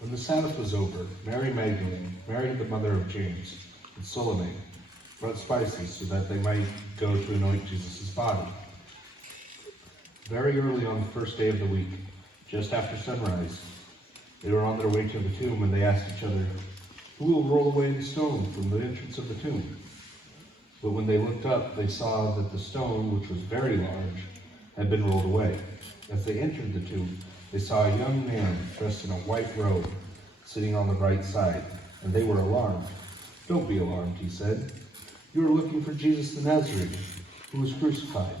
When the Sabbath was over, Mary Magdalene, Mary the mother of James, and Salome brought spices so that they might go to anoint Jesus' body. Very early on the first day of the week, just after sunrise, they were on their way to the tomb, and they asked each other, "Who will roll away the stone from the entrance of the tomb?" But when they looked up, they saw that the stone, which was very large, had been rolled away. As they entered the tomb, they saw a young man dressed in a white robe, sitting on the right side, and they were alarmed. "Don't be alarmed," he said. "You are looking for Jesus the Nazarene, who was crucified.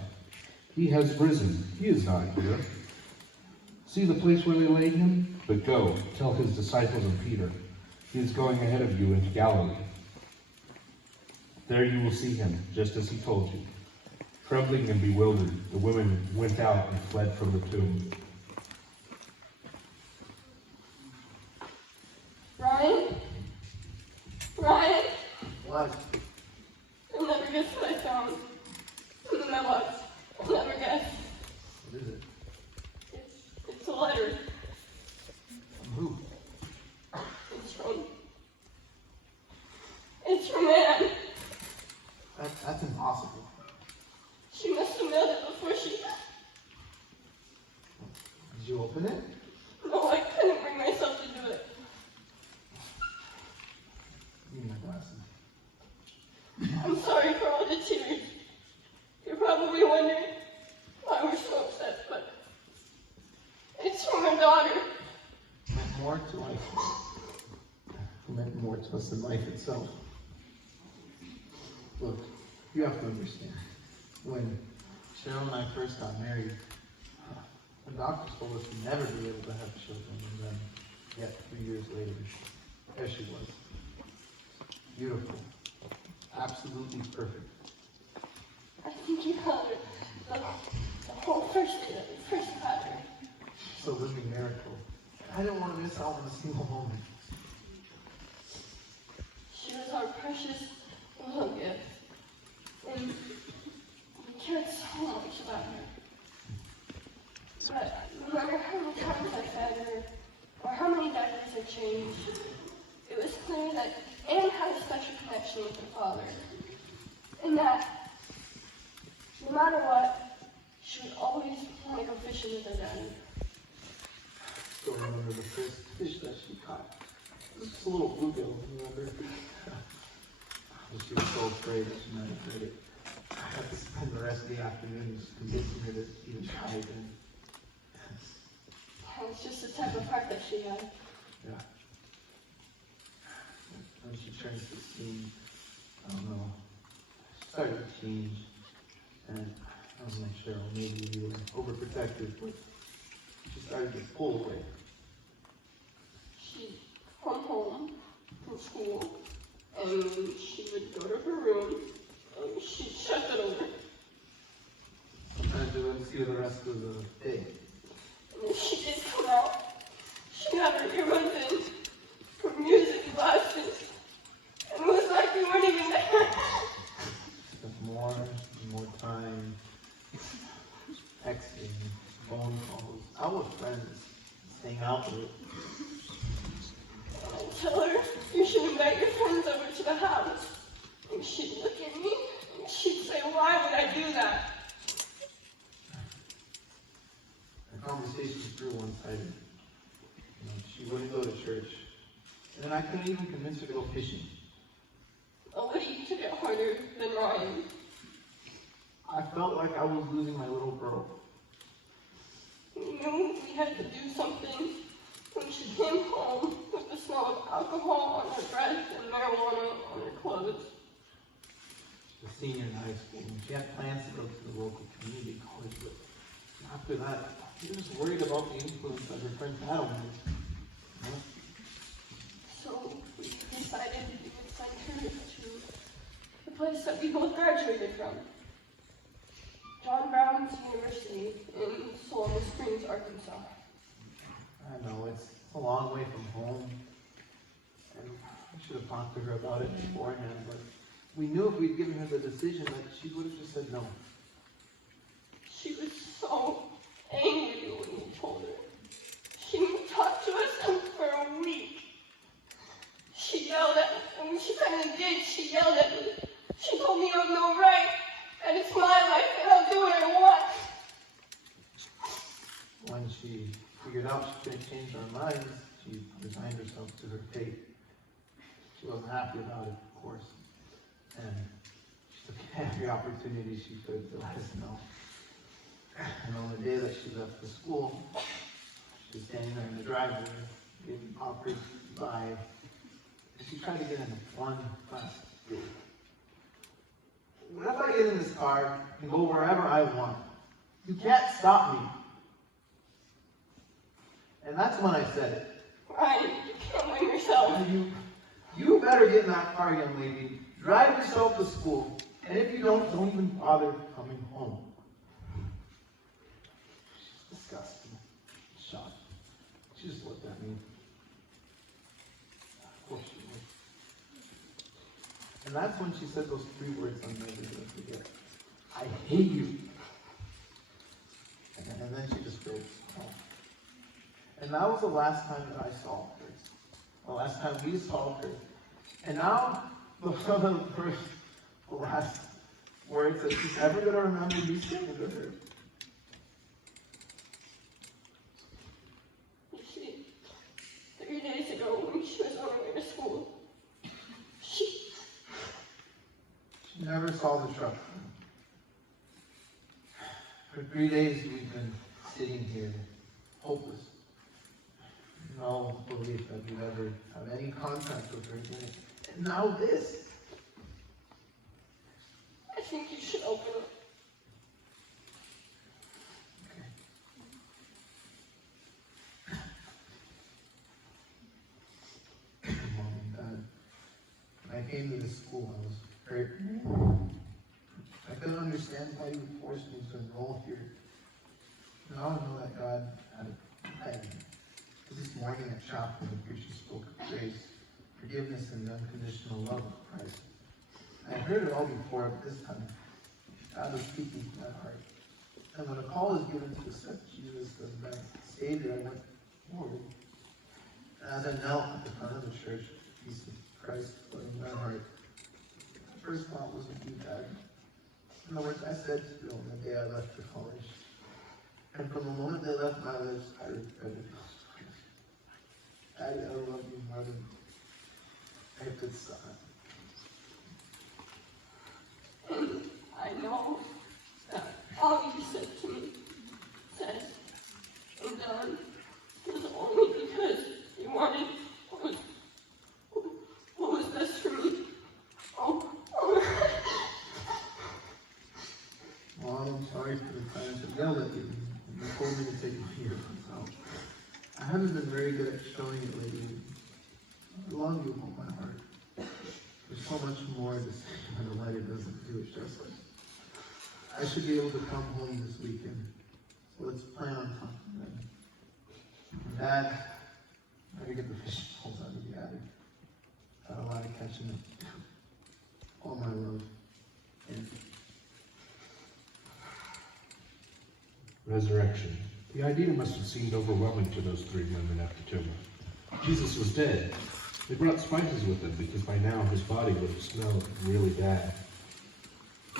He has risen. He is not here. See the place where they laid him? But go, tell his disciples and Peter, he is going ahead of you into Galilee. There you will see him, just as he told you." Trembling and bewildered, the women went out and fled from the tomb. Ryan? Ryan? What? You'll never guess what I found. In the mailbox. I'll never guess. What is it? It's a letter. From who? It's from Anne. That's impossible. She must have mailed it before she... Did you open it? No, I couldn't bring myself to do it. Give me my glasses. I'm sorry for all the tears. You're probably wondering why we're so upset, but it's from my daughter. It meant more to life. It meant more to us than life itself. Look, you have to understand. When Cheryl and I first got married, the doctors told us we'd never be able to have children, and then, yet 3 years later, there she was. Beautiful. Absolutely perfect. I think you called her the whole first pattern. It's a living miracle. I didn't want to miss out on a single moment. She was our precious little gift. And we cared so much about her. But no matter how many times I fed her, or how many diapers I changed, it was clear that Anne had a special connection with her father. And that, no matter what, she would always want to go fishing with her daddy. Still remember the first fish that she caught. It was just a little bluegill, remember? And she was so afraid that she might have hurt it. I had to spend the rest of the afternoon just convincing her to even try again. It's just the type of heart that she had. Yeah. When she turned 16, I don't know, she started to change. And I was like, Cheryl, maybe you were overprotective, but she started to pull away. She'd come home from school, and she would go to her room, and she'd shut the door. Sometimes we wouldn't see her the rest of the day. And if she did come out, she had her earbuds in, her music blasting, and it was like we weren't even there. Spent more and more time texting, phone calls, out with friends, staying out with her. I'd tell her, you should invite your friends over to the house. And she'd look at me, and she'd say, why would I do that? Our conversations grew one-sided. She wouldn't go to church. And then I couldn't even convince her to go fishing. Nobody took it harder than Ryan. I felt like I was losing my little girl. We knew we had to do something. When she came home with the smell of alcohol on her breath and marijuana on her clothes. She was a senior in high school, and she had plans to go to the local community college, but after that, she was just worried about the influence that her friends had on her. So we decided we would send her to the place that we both graduated from. John Brown's University in Solomon Springs, Arkansas. I know, it's a long way from home, and I should have talked to her about it beforehand, but we knew if we'd given her the decision that she would have just said no. She was so angry when we told her. She didn't talk to us for a week. She yelled at me. She told me you have no right, and it's my life, and I'll do what I want. When she figured out she couldn't change her mind, she resigned herself to her fate. She wasn't happy about it, of course. And she took every opportunity she could to let us know. And on the day that she left the school, she was standing there in the driveway, getting offered by, and she tried to get into one class school. What if I get in this car and go wherever I want? You can't stop me. And that's when I said it. Ryan, you can't win yourself. You better get in that car, young lady. Drive yourself to school. And if you don't even bother coming home. She's disgusting. Shocked. She just looked at me. Of course she would. And that's when she said those 3 words I'm never going to forget. I hate you. And then she just goes home. And that was the last time that I saw her. The last time we saw her. And now, the last words that she's ever going to remember me saying to her. You see, 3 days ago when she was on her way to school, she never saw the truck. For 3 days we've been sitting here, hopeless. No belief that we'd ever have any contact with her again. And now this. I think you should open it. Okay. Mom and Dad, when I came to this school, I was hurt. I couldn't understand why you forced me to enroll here. Now I know that God had a plan. This morning at chapel, the preacher spoke of grace, forgiveness, and the unconditional love of Christ. I heard it all before, but this time, God was speaking to my heart. And when a call is given to accept Jesus as my Savior, I went forward. And as I knelt at the front of the church, the peace of Christ flooding my heart, my first thought was of you, Dad. And the words I said to you on the day I left for college. And from the moment they left my lips, I regretted it. Daddy, I love you more than I could sigh. I know that all you said to me said and done was only because you wanted what was best for me. Oh. Mom, I'm sorry for the times I yelled at you. You told me to take it here myself. I haven't been very good at showing it lately. I love you with all my heart. There's so much more to say, and the letter doesn't do it justice. I should be able to come home this weekend, so let's plan on talking then. Dad, I gotta get the fishing poles out of the attic. Got a lot of catching up to do. All my love. And Resurrection. The idea must have seemed overwhelming to those 3 women at the tomb. Jesus was dead. They brought spices with them because by now his body would have smelled really bad.